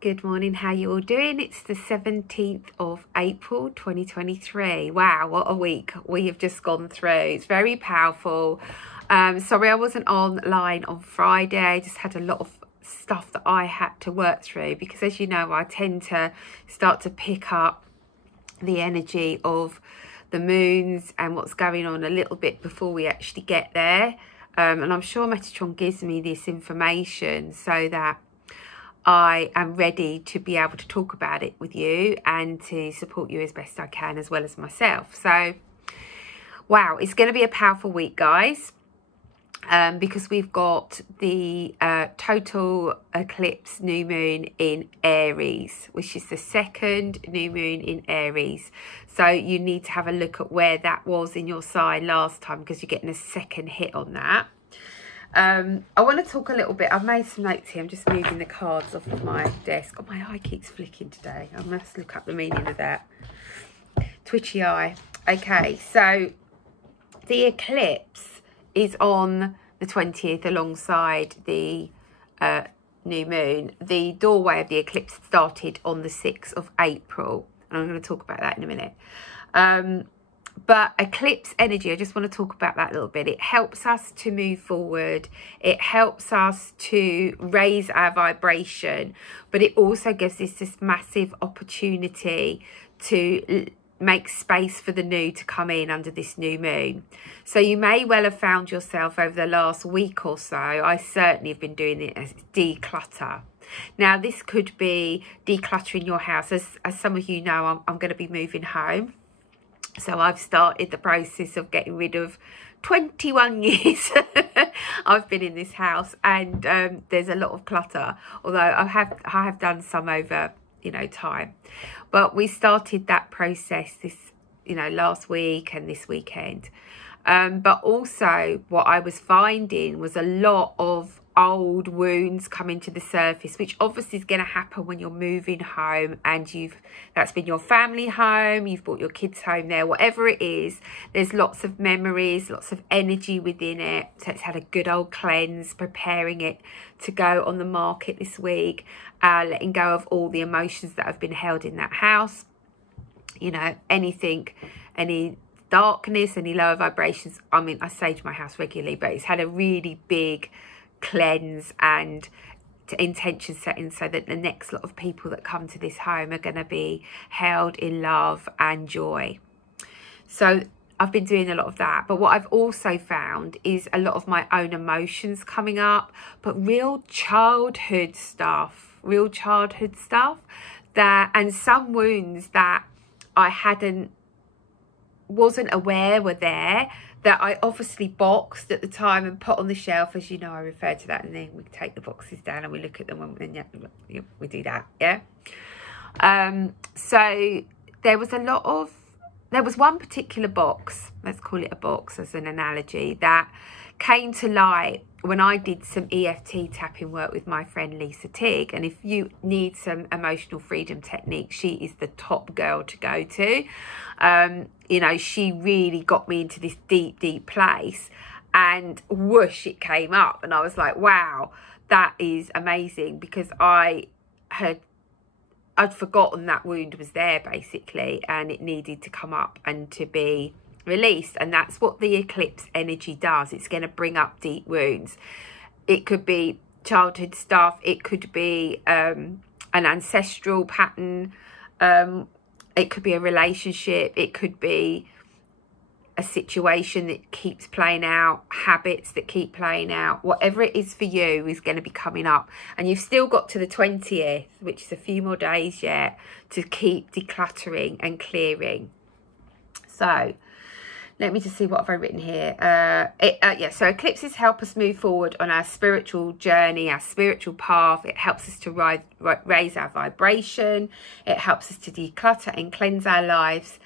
Good morning, how you all doing? It's the 17th of April 2023. Wow, what a week we have just gone through. It's very powerful. Sorry I wasn't online on Friday. I just had a lot of stuff that I had to work through because, as you know, I tend to start to pick up the energy of the moons and what's going on a little bit before we actually get there. And I'm sure Metatron gives me this information so that I am ready to be able to talk about it with you and to support you as best I can, as well as myself. So, wow, it's going to be a powerful week, guys, because we've got the total eclipse new moon in Aries, which is the second new moon in Aries. So you need to have a look at where that was in your sign last time, because you're getting a second hit on that. I want to talk a little bit. I've made some notes here. I'm just moving the cards off of my desk. Oh, my eye keeps flicking today. I must look up the meaning of that. Twitchy eye. Okay, so the eclipse is on the 20th alongside the new moon. The doorway of the eclipse started on the 6th of April. And I'm going to talk about that in a minute. But eclipse energy, I just want to talk about that a little bit. It helps us to move forward. It helps us to raise our vibration. But it also gives us this massive opportunity to make space for the new to come in under this new moon. So you may well have found yourself over the last week or so, I certainly have been doing it, as declutter. Now, this could be decluttering your house. As some of you know, I'm going to be moving home. So I've started the process of getting rid of 21 years I've been in this house, and there's a lot of clutter, although I have done some over, you know, time. But we started that process this, you know, last week and this weekend. But also what I was finding was a lot of old wounds coming to the surface, which obviously is going to happen when you're moving home and that's been your family home, you've brought your kids home there, whatever it is. There's lots of memories, lots of energy within it. So it's had a good old cleanse, preparing it to go on the market this week, letting go of all the emotions that have been held in that house. You know, anything, any darkness, any lower vibrations. I mean, I sage my house regularly, but it's had a really big cleanse and intention setting so that the next lot of people that come to this home are going to be held in love and joy. So I've been doing a lot of that. But what I've also found is a lot of my own emotions coming up, but real childhood stuff that, and some wounds that I wasn't aware were there, that I obviously boxed at the time and put on the shelf. As you know, I refer to that, and then we take the boxes down and we look at them, and yeah, we do that, yeah. So there was one particular box, let's call it a box as an analogy, that came to light when I did some EFT tapping work with my friend Lisa Tighe. And if you need some emotional freedom techniques, she is the top girl to go to. You know, she really got me into this deep place, and whoosh, it came up, and I was like, wow, that is amazing, because I'd forgotten that wound was there basically, and it needed to come up and to be released. And that's what the eclipse energy does. It's going to bring up deep wounds. It could be childhood stuff, it could be an ancestral pattern, it could be a relationship, it could be a situation that keeps playing out, habits that keep playing out. Whatever it is for you is going to be coming up, and you've still got to the 20th, which is a few more days yet, to keep decluttering and clearing. So let me just see, what have I written here? Yeah, so eclipses help us move forward on our spiritual journey, our spiritual path. It helps us to raise our vibration. It helps us to declutter and cleanse our lives.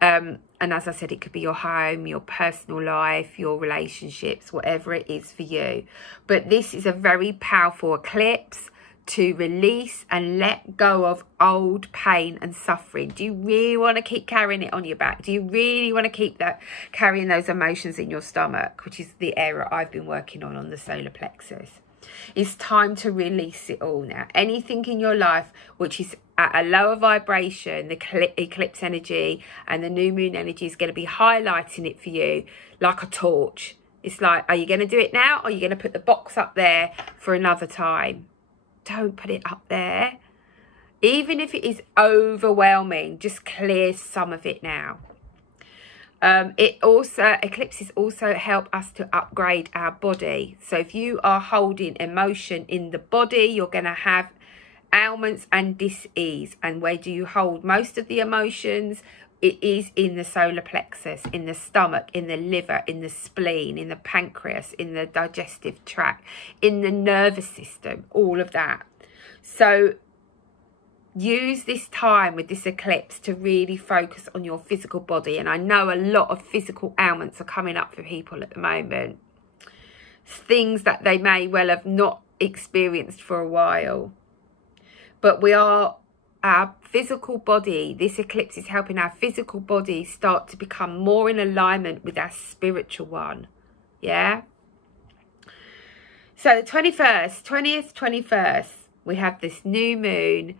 And as I said, it could be your home, your personal life, your relationships, whatever it is for you. But this is a very powerful eclipse to release and let go of old pain and suffering. Do you really want to keep carrying it on your back? Do you really want to keep carrying those emotions in your stomach, which is the area I've been working on the solar plexus? It's time to release it all now. Anything in your life which is at a lower vibration, the eclipse energy and the new moon energy is going to be highlighting it for you like a torch. It's like, are you going to do it now, or are you going to put the box up there for another time? Don't put it up there. Even if it is overwhelming, just clear some of it now. Eclipses also help us to upgrade our body. So if you are holding emotion in the body, you're going to have ailments and dis-ease. And where do you hold most of the emotions? It is in the solar plexus, in the stomach, in the liver, in the spleen, in the pancreas, in the digestive tract, in the nervous system, all of that. So use this time with this eclipse to really focus on your physical body. And I know a lot of physical ailments are coming up for people at the moment. Things that they may well have not experienced for a while. But our physical body, this eclipse is helping our physical body start to become more in alignment with our spiritual one. Yeah? So the 21st, we have this new moon,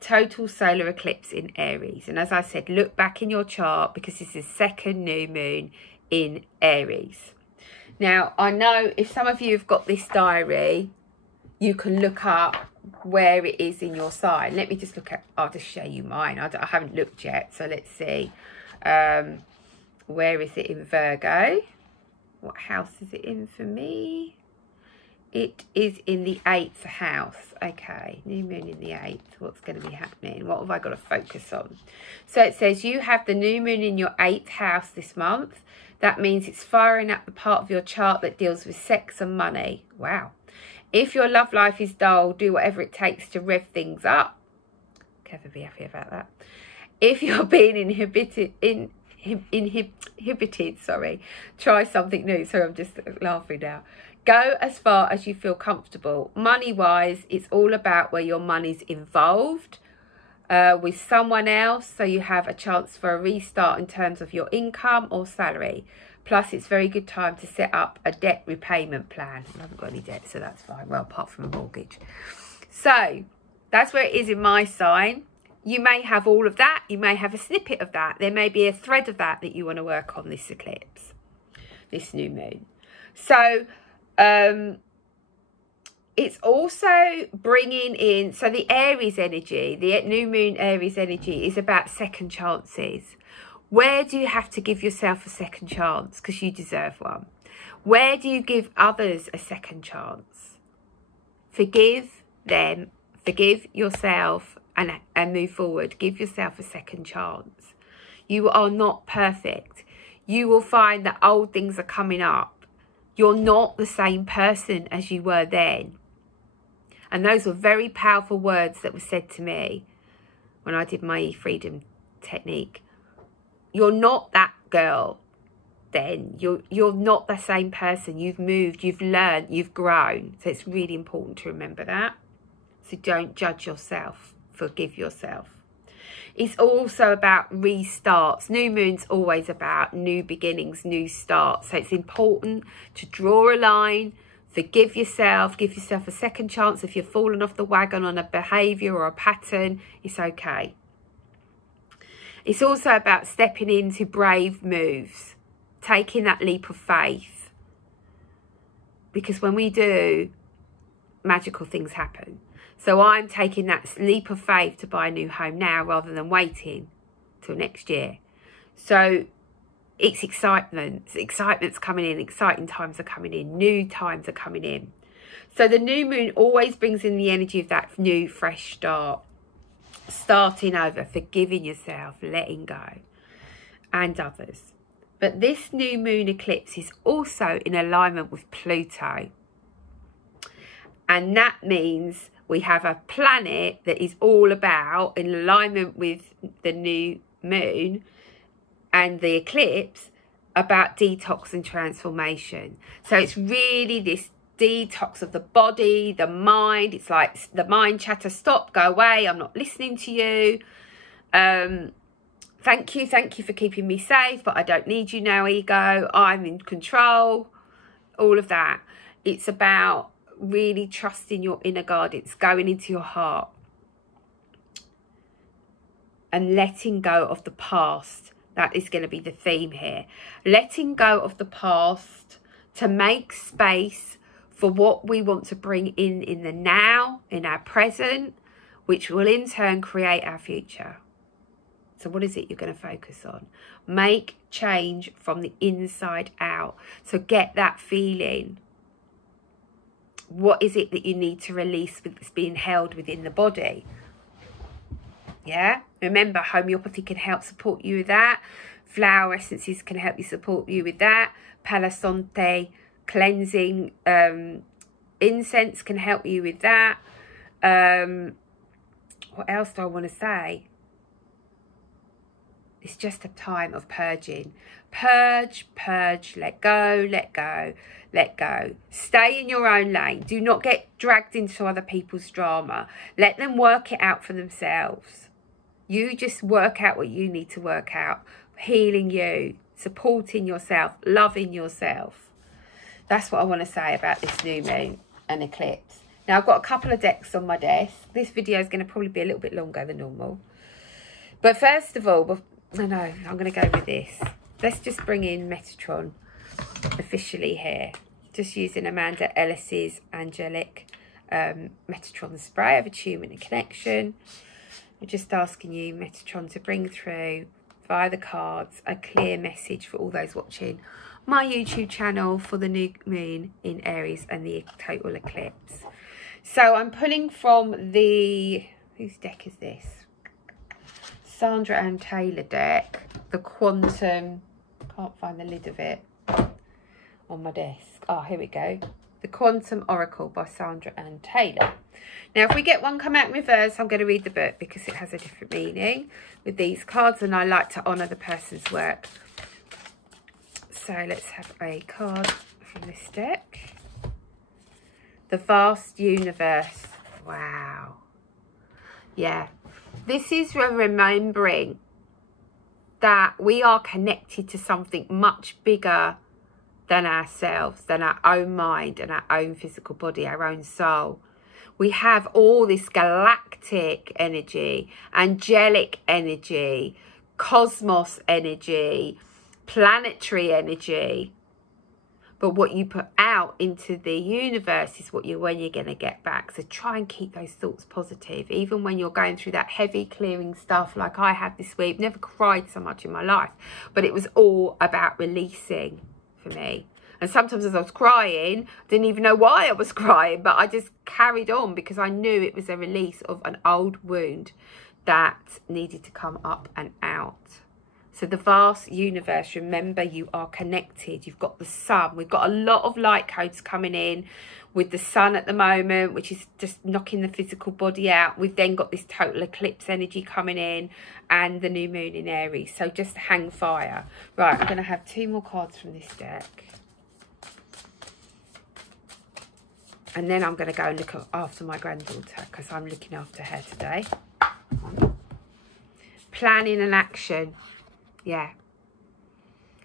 total solar eclipse in Aries. And as I said, look back in your chart because this is second new moon in Aries. Now, I know if some of you have got this diary, you can look up where it is in your sign. Let me just look at, I'll just show you mine. I haven't looked yet, so let's see. Where is it in Virgo? What house is it in for me? It is in the 8th house. Okay, new moon in the 8th. What's going to be happening? What have I got to focus on? So it says you have the new moon in your 8th house this month. That means it's firing up the part of your chart that deals with sex and money. Wow. If your love life is dull, do whatever it takes to rev things up. Never be happy about that. If you're being inhibited, try something new. So I'm just laughing now. Go as far as you feel comfortable. Money-wise, it's all about where your money's involved with someone else. So you have a chance for a restart in terms of your income or salary. Plus, it's a very good time to set up a debt repayment plan. I haven't got any debt, so that's fine. Well, apart from a mortgage. So that's where it is in my sign. You may have all of that. You may have a snippet of that. There may be a thread of that you want to work on this eclipse, this new moon. So it's also bringing in, so the Aries energy, the new moon Aries energy is about second chances. Where do you have to give yourself a second chance? Because you deserve one. Where do you give others a second chance? Forgive them, forgive yourself, and move forward. Give yourself a second chance. You are not perfect. You will find that old things are coming up. You're not the same person as you were then. And those were very powerful words that were said to me when I did my freedom technique. You're not that girl then. You're not the same person. You've moved, you've learned, you've grown. So it's really important to remember that. So don't judge yourself. Forgive yourself. It's also about restarts. New moon's always about new beginnings, new starts. So it's important to draw a line, forgive yourself, give yourself a second chance. If you've fallen off the wagon on a behaviour or a pattern, it's okay. It's also about stepping into brave moves, taking that leap of faith. Because when we do, magical things happen. So I'm taking that leap of faith to buy a new home now rather than waiting till next year. So it's excitement. Excitement's coming in. Exciting times are coming in. New times are coming in. So the new moon always brings in the energy of that new, fresh start. Starting over, forgiving yourself, letting go, and others. But this new moon eclipse is also in alignment with Pluto. And that means we have a planet that is all about, in alignment with the new moon and the eclipse, about detox and transformation. So it's really this detox of the body, the mind. It's like the mind chatter, stop, go away, I'm not listening to you. Thank you for keeping me safe, but I don't need you now, ego. I'm in control. All of that. It's about really trusting your inner guidance, going into your heart and letting go of the past. That is going to be the theme here. Letting go of the past to make space for what we want to bring in the now, in our present, which will in turn create our future. So what is it you're going to focus on? Make change from the inside out. So get that feeling. What is it that you need to release that's being held within the body? Yeah, remember, homeopathy can help support you with that. Flower essences can help you support you with that. Palo Santo cleansing incense can help you with that. What else do I want to say? It's just a time of purging. Purge, purge, let go, let go, let go. Stay in your own lane. Do not get dragged into other people's drama. Let them work it out for themselves. You just work out what you need to work out. Healing you, supporting yourself, loving yourself. That's what I want to say about this new moon and eclipse. Now, I've got a couple of decks on my desk. This video is going to probably be a little bit longer than normal. But first of all, I know, I'm going to go with this. Let's just bring in Metatron officially here. Just using Amanda Ellis's angelic Metatron spray of attunement and connection. I'm just asking you, Metatron, to bring through via the cards a clear message for all those watching my YouTube channel for the new moon in Aries and the total eclipse. So I'm pulling from the, whose deck is this? Sandra Ann Taylor deck, the quantum, can't find the lid of it on my desk. Oh, here we go. The Quantum Oracle by Sandra Ann Taylor. Now, if we get one come out in reverse, I'm going to read the book because it has a different meaning with these cards, and I like to honour the person's work. So let's have a card from this deck. The Vast Universe. Wow. Yeah. This is remembering that we are connected to something much bigger than ourselves, than our own mind and our own physical body, our own soul. We have all this galactic energy, angelic energy, cosmos energy, planetary energy. But what you put out into the universe is what when you're going to get back. So try and keep those thoughts positive. Even when you're going through that heavy clearing stuff like I had this week. Never cried so much in my life. But it was all about releasing for me. And sometimes as I was crying, I didn't even know why I was crying. But I just carried on because I knew it was a release of an old wound that needed to come up and out. So the vast universe, remember, you are connected. You've got the sun. We've got a lot of light codes coming in with the sun at the moment, which is just knocking the physical body out. We've then got this total eclipse energy coming in and the new moon in Aries. So just hang fire. Right, I'm going to have 2 more cards from this deck. And then I'm going to go and look after my granddaughter because I'm looking after her today. Planning and action. Yeah,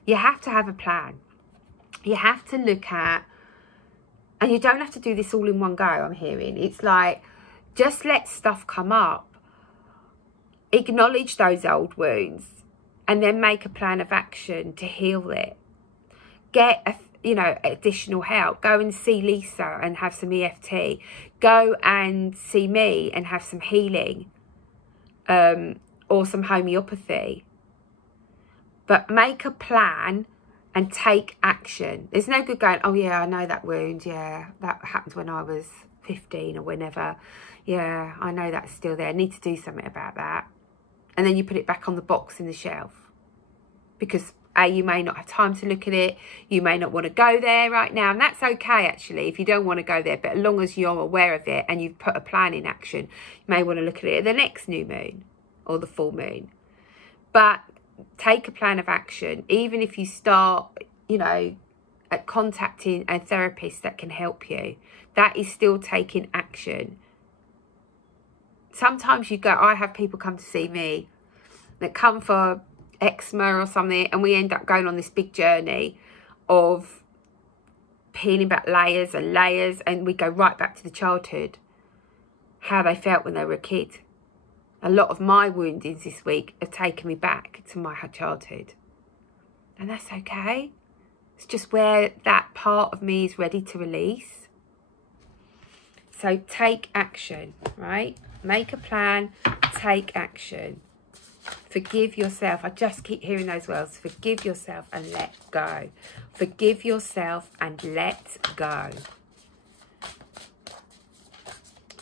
you have to have a plan. You have to look at, and you don't have to do this all in one go, I'm hearing. It's like, just let stuff come up. Acknowledge those old wounds and then make a plan of action to heal it. Get, additional help. Go and see Lisa and have some EFT. Go and see me and have some healing or some homeopathy. But make a plan and take action. There's no good going, oh yeah, I know that wound. Yeah, that happened when I was 15 or whenever. Yeah, I know that's still there. I need to do something about that. And then you put it back on the box in the shelf. Because A, you may not have time to look at it. You may not want to go there right now. And that's okay, actually, if you don't want to go there. But as long as you're aware of it and you've put a plan in action, you may want to look at it at the next new moon or the full moon. But take a plan of action, even if you start, at contacting a therapist that can help you. That is still taking action. Sometimes I have people come to see me that come for eczema or something, and we end up going on this big journey of peeling back layers and layers, and we go right back to the childhood, how they felt when they were a kid. A lot of my woundings this week have taken me back to my childhood, and that's okay. It's just where that part of me is ready to release. So take action, right? Make a plan, take action. Forgive yourself. I just keep hearing those words. Forgive yourself and let go. Forgive yourself and let go.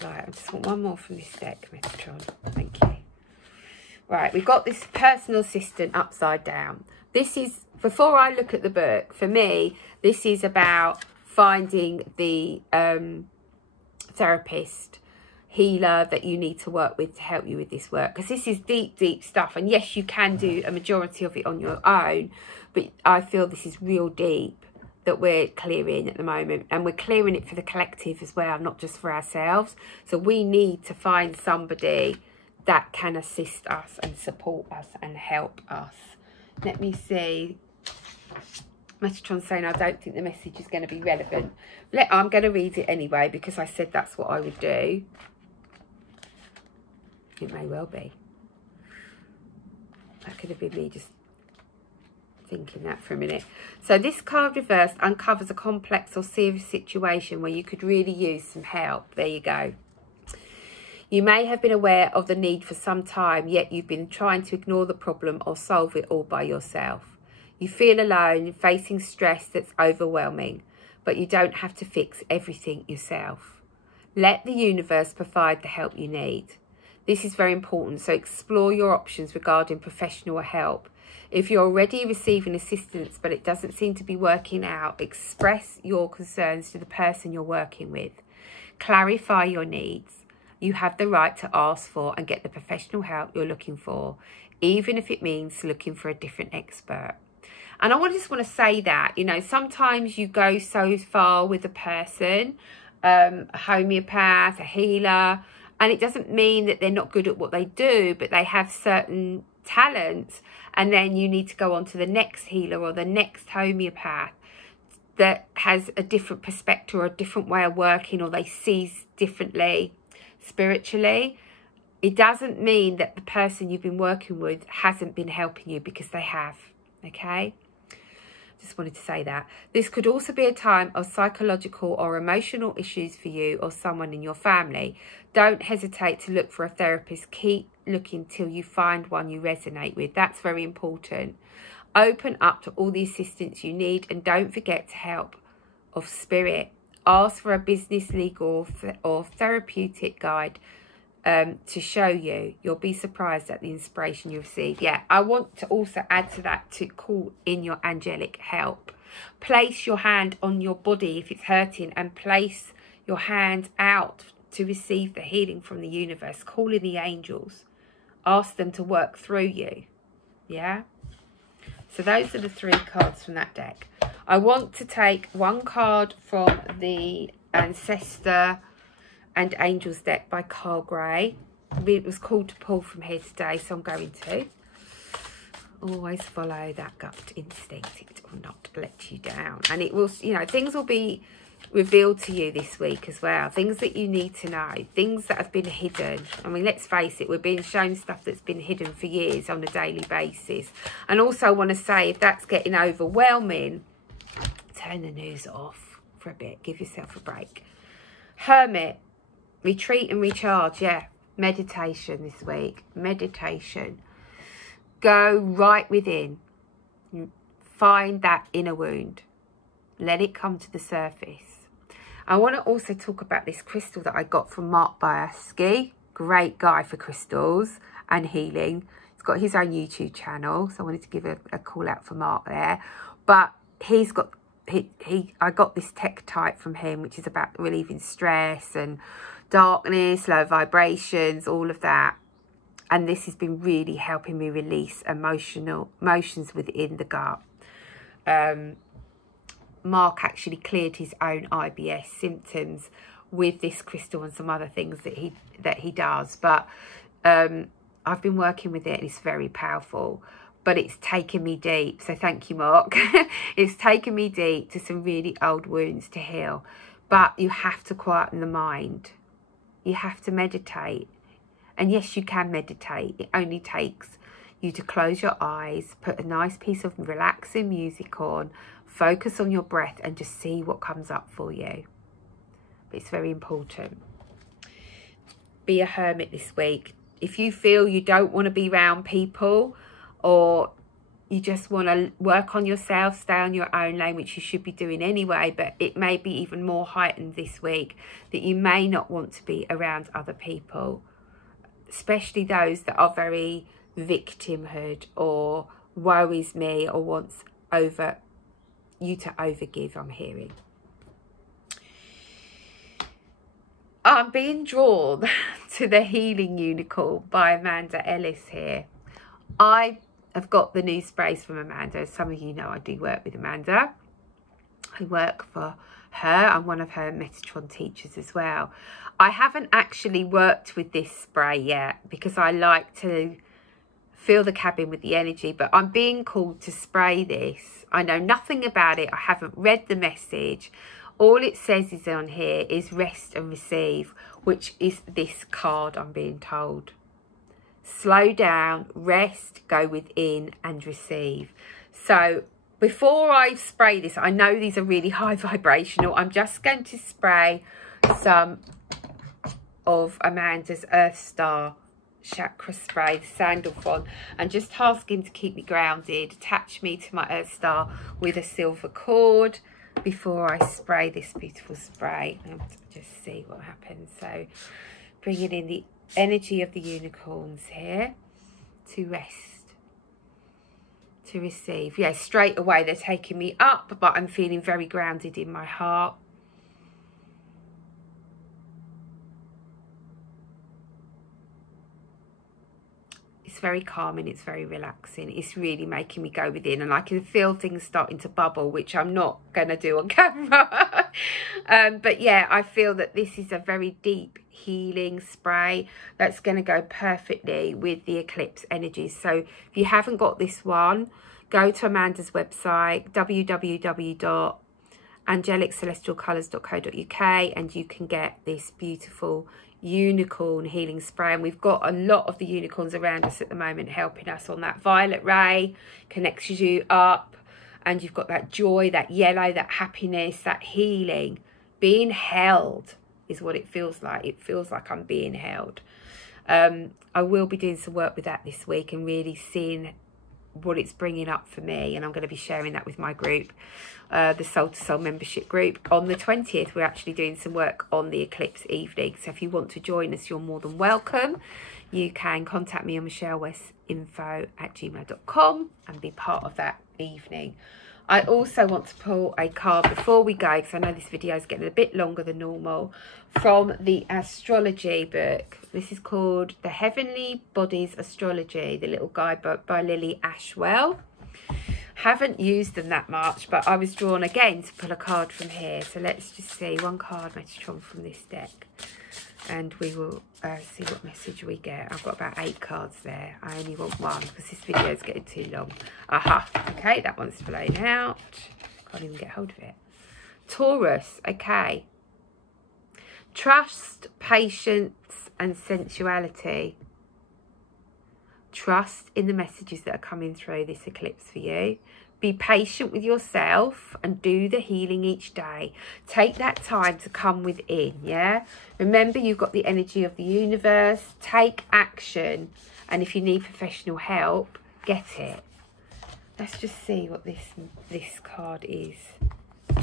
Right, I just want one more from this deck, Metatron. Thank you. Right, we've got this personal assistant upside down. This is, before I look at the book, for me, this is about finding the therapist, healer that you need to work with to help you with this work, because this is deep, deep stuff. And yes, you can do a majority of it on your own, but I feel this is real deep that we're clearing at the moment, and we're clearing it for the collective as well, not just for ourselves. So we need to find somebody that can assist us and support us and help us. Let me see. Metatron saying, I don't think the message is going to be relevant. I'm going to read it anyway, because I said that's what I would do. It may well be. That could have been me just thinking that for a minute. So this card reversed uncovers a complex or serious situation where you could really use some help. There you go. You may have been aware of the need for some time, yet you've been trying to ignore the problem or solve it all by yourself. You feel alone, facing stress that's overwhelming, but you don't have to fix everything yourself. Let the universe provide the help you need. This is very important, so explore your options regarding professional help. If you're already receiving assistance but it doesn't seem to be working out, express your concerns to the person you're working with. Clarify your needs. You have the right to ask for and get the professional help you're looking for, even if it means looking for a different expert. And I just want to say that, you know, sometimes you go so far with a person, a homeopath, a healer, and it doesn't mean that they're not good at what they do, but they have certain talents, and then you need to go on to the next healer or the next homeopath that has a different perspective or a different way of working, or they see differently spiritually. It doesn't mean that the person you've been working with hasn't been helping you, because they have. Okay, just wanted to say that. This could also be a time of psychological or emotional issues for you or someone in your family. Don't hesitate to look for a therapist. Keep looking till you find one you resonate with. That's very important. Open up to all the assistance you need, and don't forget to help of spirit. Ask for a business, legal or therapeutic guide to show you. You'll be surprised at the inspiration you receive. Yeah, I want to also add to that to call in your angelic help. Place your hand on your body if it's hurting, and place your hand out to receive the healing from the universe. Call in the angels. Ask them to work through you. Yeah? So those are the 3 cards from that deck. I want to take one card from the Ancestor and Angels deck by Carl Gray. It was called to pull from here today, so I'm going to. Always follow that gut instinct. It will not let you down. And it will, you know, things will be revealed to you this week as well. Things that you need to know. Things that have been hidden. I mean, let's face it, we're being shown stuff that's been hidden for years on a daily basis. And also I want to say, if that's getting overwhelming, turn the news off for a bit. Give yourself a break. Hermit. Retreat and recharge. Yeah. Meditation this week. Meditation. Go right within. Find that inner wound. Let it come to the surface. I want to also talk about this crystal that I got from Mark Biaski. Great guy for crystals and healing. He's got his own YouTube channel, so I wanted to give a call out for Mark there. But he's got I got this tech type from him, which is about relieving stress and darkness, low vibrations, all of that. And this has been really helping me release emotions within the gut. Mark actually cleared his own IBS symptoms with this crystal and some other things that he does. But I've been working with it, and it's very powerful. but it's taken me deep. So thank you, Mark. It's taken me deep to some really old wounds to heal. But you have to quieten the mind. You have to meditate. And yes, you can meditate. It only takes you to close your eyes, put a nice piece of relaxing music on, focus on your breath and just see what comes up for you. It's very important. Be a hermit this week. If you feel you don't want to be around people, or you just want to work on yourself, stay on your own lane, which you should be doing anyway, but it may be even more heightened this week, that you may not want to be around other people, especially those that are very victimhood or worries me or wants you to overgive, I'm hearing. I'm being drawn to the Healing Unicorn by Amanda Ellis here. I have got the new sprays from Amanda. As some of you know, I do work with Amanda. I work for her. I'm one of her Metatron teachers as well. I haven't actually worked with this spray yet because I like to fill the cabin with the energy, but I'm being called to spray this. I know nothing about it. I haven't read the message. All it says is on here is rest and receive, which is this card, I'm being told. Slow down, rest, go within and receive. So before I spray this, I know these are really high vibrational. I'm just going to spray some of Amanda's Earth Star chakra spray, the sandal frond, and just ask him to keep me grounded, attach me to my Earth Star with a silver cord before I spray this beautiful spray, and just see what happens. So bringing in the energy of the unicorns here to rest, to receive. Yeah, straight away they're taking me up, but I'm feeling very grounded in my heart. It's very calming, it's very relaxing. It's really making me go within, and I can feel things starting to bubble, which I'm not going to do on camera. But yeah, I feel that this is a very deep healing spray that's going to go perfectly with the eclipse energies. So if you haven't got this one, go to Amanda's website, www.angeliccelestialcolours.co.uk, and you can get this beautiful unicorn healing spray. And we've got a lot of the unicorns around us at the moment helping us on that violet ray, connects you up, and you've got that joy, that yellow, that happiness, that healing. Being held is what it feels like. It feels like I'm being held. I will be doing some work with that this week and really seeing what it's bringing up for me, and I'm going to be sharing that with my group, the Soul to Soul membership group. On the 20th we're actually doing some work on the eclipse evening, so if you want to join us, you're more than welcome. You can contact me on michellewestinfo@gmail.com and be part of that evening. I also want to pull a card before we go, because I know this video is getting a bit longer than normal, from the astrology book. This is called The Heavenly Bodies Astrology, the little guidebook by Lily Ashwell. Haven't used them that much, but I was drawn again to pull a card from here. So let's just see one card, Metatron, from this deck, and we will see what message we get. I've got about 8 cards there. I only want one because this video is getting too long. Aha, okay, that one's blown out. Can't even get hold of it. Taurus, okay. Trust, patience and sensuality. Trust in the messages that are coming through this eclipse for you. Be patient with yourself and do the healing each day. Take that time to come within, yeah? Remember, you've got the energy of the universe. Take action. And if you need professional help, get it. Let's just see what this card is.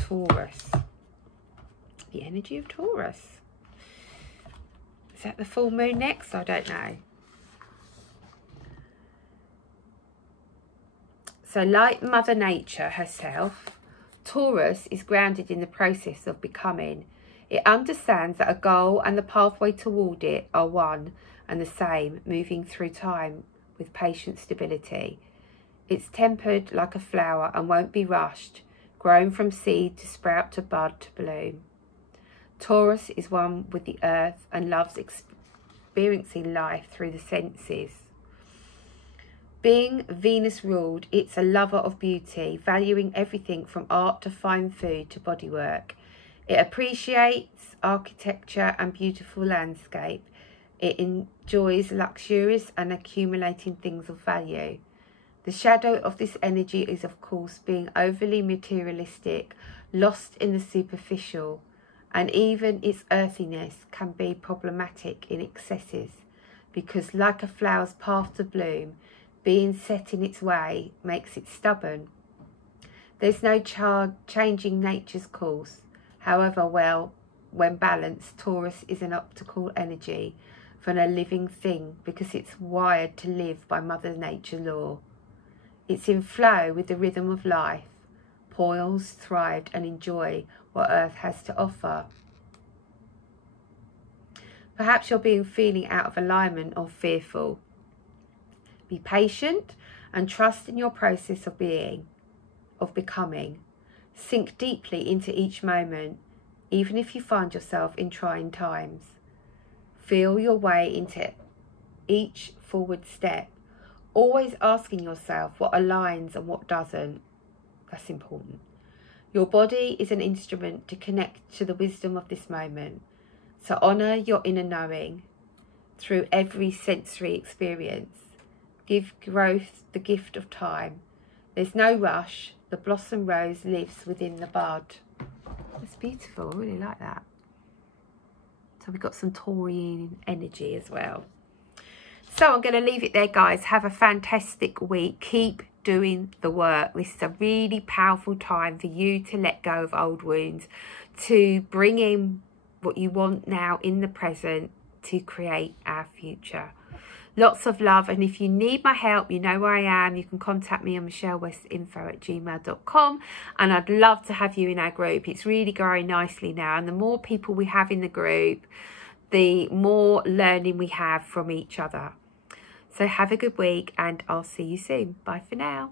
Taurus. The energy of Taurus. Is that the full moon next? I don't know. So like Mother Nature herself, Taurus is grounded in the process of becoming. It understands that a goal and the pathway toward it are one and the same, moving through time with patient stability. It's tempered like a flower and won't be rushed, growing from seed to sprout to bud to bloom. Taurus is one with the earth and loves experiencing life through the senses. Being Venus ruled, it's a lover of beauty, valuing everything from art to fine food to bodywork. It appreciates architecture and beautiful landscape. It enjoys luxurious and accumulating things of value. The shadow of this energy is, of course, being overly materialistic, lost in the superficial, and even its earthiness can be problematic in excesses, because like a flower's path to bloom, being set in its way makes it stubborn. There's no changing nature's course. However, when balanced, Taurus is an optical energy for a living thing because it's wired to live by Mother Nature law. It's in flow with the rhythm of life, poise, thrive and enjoy what Earth has to offer. Perhaps you're feeling out of alignment or fearful. Be patient and trust in your process of becoming. Sink deeply into each moment, even if you find yourself in trying times. Feel your way into each forward step, always asking yourself what aligns and what doesn't. That's important. Your body is an instrument to connect to the wisdom of this moment. So honour your inner knowing through every sensory experience. Give growth the gift of time. There's no rush. The blossom rose lives within the bud. That's beautiful. I really like that. So we've got some Taurian energy as well. So I'm going to leave it there, guys. Have a fantastic week. Keep doing the work. This is a really powerful time for you to let go of old wounds, to bring in what you want now in the present to create our future. Lots of love, and if you need my help, you know where I am. You can contact me on michellewestinfo@gmail.com, and I'd love to have you in our group. It's really growing nicely now, and the more people we have in the group, the more learning we have from each other. So have a good week, and I'll see you soon. Bye for now.